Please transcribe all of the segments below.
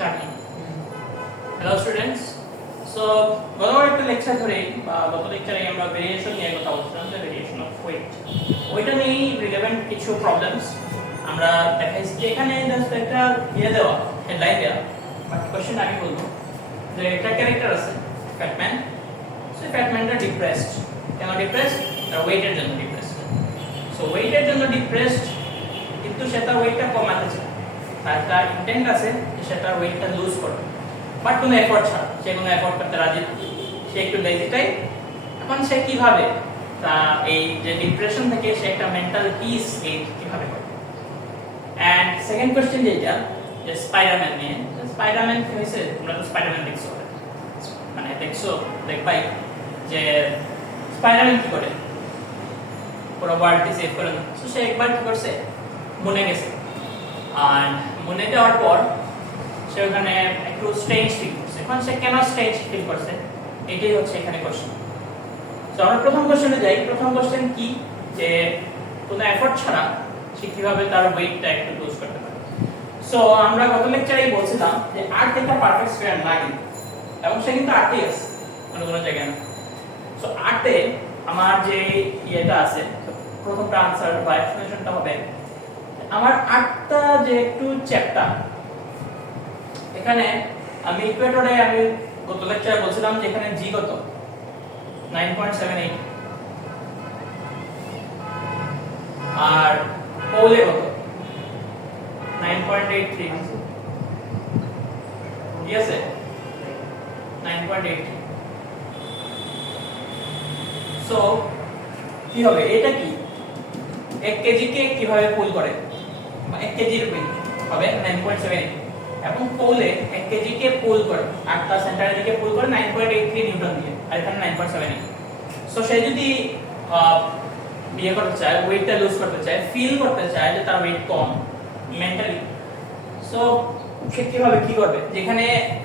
starting. Hello students. So গত একটা lecture ধরে গত লেকচারে আমরা ভেরিয়েশন নিয়ে কথা বলছিলাম, যে ভেরিয়েশন অফ ওয়েট। ওইটা নিয়ে রিলেভেন্ট কিছু প্রবলেমস আমরা দেখাইছি। এখানে জাস্ট একটা দেওয়া, হেডলাইন দেওয়া, বাট কোশ্চেন আমি বলবো যে একটা ক্যারেক্টার আছে ফ্যাটম্যান। সো ফ্যাটম্যানটা ডিপ্রেসড। কেন ডিপ্রেসড? তার ওয়েটের জন্য ডিপ্রেসড। সো ওয়েটের জন্য ডিপ্রেসড, কিন্তু সে তার ওয়েটটা কমাতে চায়। তার ইন্টেন্ট আছে যে সে তার ওয়েটটা লুজ করবে, বাট কোনো এফোর্ট ছাড়া। সে কোনো এফোর্ট করতে রাজি না, সে একটু লেজি টাইপ। এখন সে কিভাবে তা এই যে ডিপ্রেশন থেকে সে একটা মেন্টাল পিস গেইন কিভাবে করে? এন্ড সেকেন্ড কোশ্চেন যেটা, যে স্পাইডারম্যান নিয়ে। স্পাইডারম্যান কি হয়েছে? তোমরা তো স্পাইডারম্যান দেখছো, মানে দেখবাই যে স্পাইডারম্যান কি করে পুরো ওয়ার্ল্ডকে সেভ করে না। সো সে একবার কি করছে, মুনে গেছে। আর মুনে যাওয়ার পর সে ওখানে একটু স্ট্রেঞ্জ ফিল করছে। এখন সে কেন স্ট্রেঞ্জ ফিল করছে, এটাই হচ্ছে এখানে কোশ্চেন। তো আমরা প্রথম কোশ্চেনে যাই। প্রথম কোশ্চেন কি, যে কোনো এফোর্ট ছাড়া সে কিভাবে তার ওয়েটটা একটু লুজ করতে পারে। সো আমরা গত লেকচারেই বলছিলাম যে আর্থ একটা পারফেক্ট স্ফিয়ার না, কিন্তু এবং সে কিন্তু আর্থেই আছে, মানে কোনো জায়গায় না। সো আর্থে আমার যে ইয়েটা আছে, প্রথমটা আনসার বা এক্সপ্লেনেশনটা হবে আমার আর্থটা যে একটু চ্যাপ্টা। এখানে আমি ইকুয়েটরে আমি গত লেকচারে বলছিলাম যে এখানে জি কত 9.78, আর পোলে কত 9.83, ঠিক আছে 9.83। সো কি হবে, এটা কি 1 কেজি কে কিভাবে পুল করে, 1 কেজির ওয়েট হবে 9.7, এবং পোলে 1 কেজি কে পুল করে আটটা সেন্টারের দিকে পুল করে 9.83 নিউটন দিয়ে, আর এখানে 9.7। সো সে যদি বিয়ে করতে চায়, ওয়েটটা লুজ করতে চায়, ফিল করতে চায় যে তার ওয়েট কম মেন্টালি, সো সে কিভাবে কি করবে? যেখানে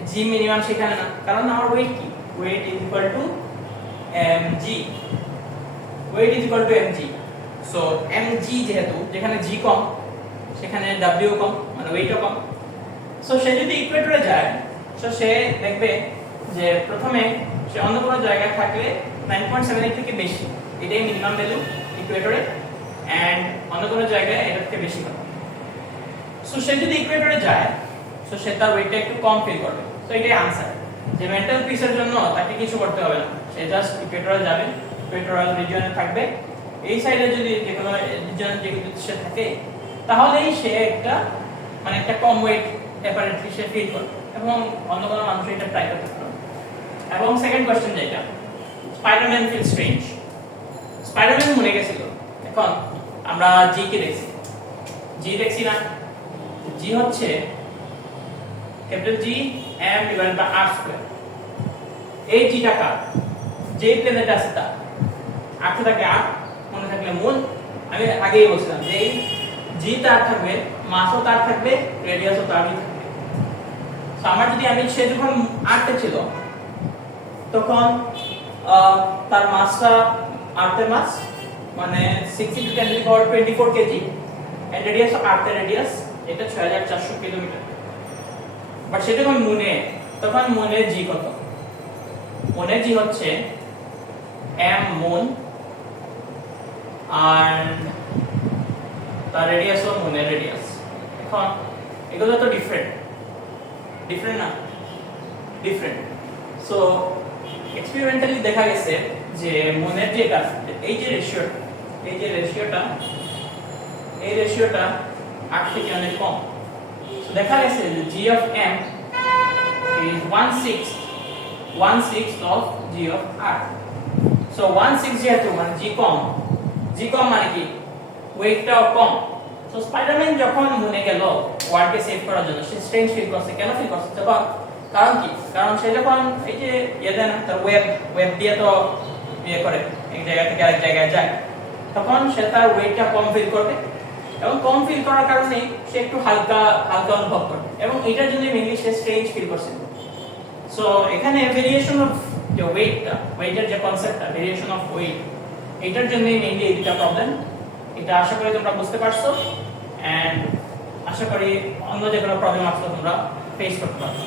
জি মিনিমাম সেখানে না, কারণ আমার ওয়েট কি, weight is equal to mg, weight is equal to mg। So mg যেহেতু যেখানে g কম সেখানে w কম, মানে ওয়েটও কম। সো সে যদি ইকুয়েটরে যায়, সো সে দেখবে যে প্রথমে সে অন্য কোনো জায়গায় থাকলে 9.7 থেকে বেশি, এটাই মিনিমাম ভ্যালু ইকুয়েটরে, এন্ড অন্য কোনো জায়গায় এর থেকে বেশি হবে। সো সে যদি ইকুয়েটরে যায়, সো সে তার ওয়েটটা একটু কম ফিল করবে। সো এটাই আনসার, যে মেন্টাল পিসের জন্য তাকে কিছু করতে হবে না, সে জাস্ট ইকুয়েটরে যাবে, ইকুয়েটরাল রিজিয়নে থাকবে। এই সাইডে যদি যে কোনো রিজিয়নে যদি সে থাকে, তাহলেই সে একটা মানে একটা কম ওয়েট অ্যাপারেন্টলি সে ফিল করবে, এবং অন্য কোনো মানুষ এটা ট্রাই করতে পারে। এবং সেকেন্ড কোশ্চেন যেটা, স্পাইডারম্যান ফিল স্ট্রেঞ্জ। স্পাইডারম্যান মরে গেছিল। এখন আমরা জি কে দেখছি, জি দেখছি না? জি হচ্ছে capital G m divided by r square. এই জিটা কার, যে প্লেনেট আছে তা আর্থে থাকে আর মনে থাকলে মূল। আমি আগেই বলছিলাম যে এই জি তার থাকবে, মাসও তার থাকবে, রেডিয়াসও তারই থাকবে। সো আমার যদি সে যখন আর্থে ছিল তখন তার মাসটা আর্থের মাস মানে 60 to 10 to the power 24 KG, and radius of আর্থের রেডিয়াস এটা 6400 কিলোমিটার। বাট সেটা যখন মুনে, তখন মুনে জি কত? মুনে জি হচ্ছে m মুন, আর তার রেডিয়াস হলো মুনের রেডিয়াস। এখন এগুলো তো ডিফারেন্ট না? ডিফারেন্ট। সো এক্সপেরিমেন্টালি দেখা গেছে যে মুনের যেটা এই যে রেশিওটা এই রেশিওটা r থেকে অনেক কম। সো দেখা গেছে যে g of m is 1/6 of g of r। So 1/6 যেহেতু মানে g কম মানে কি ওয়েটটাও কম। সো স্পাইডারম্যান যখন মুনে গেল ওয়ার্ল্ডকে সেভ করার জন্য, সে স্ট্রেঞ্জ ফিল করছে। কেন ফিল করছে? তখন কারণ কি, কারণ সে যখন এই যে দেন তার ওয়েব দিয়ে তো ইয়ে করে এক জায়গা থেকে আরেক জায়গায় যায়, তখন সে তার ওয়েটটা কম ফিল করবে, এবং কম ফিল করার কারণে সে একটু হালকা অনুভব করবে, এবং এটার জন্য মেইনলি সে স্ট্রেঞ্জ ফিল করছে। সো এখানে ভেরিয়েশন অফ যে ওয়েটের যে কনসেপ্টটা, ভেরিয়েশন অফ ওয়েট, এটার জন্য মেইনলি এই দুটো প্রবলেম। এটা আশা করি তোমরা বুঝতে পারছো। এন্ড আশা করি অন্য যে কোনো প্রবলেম আসলে তোমরা ফেস করতে পারবে।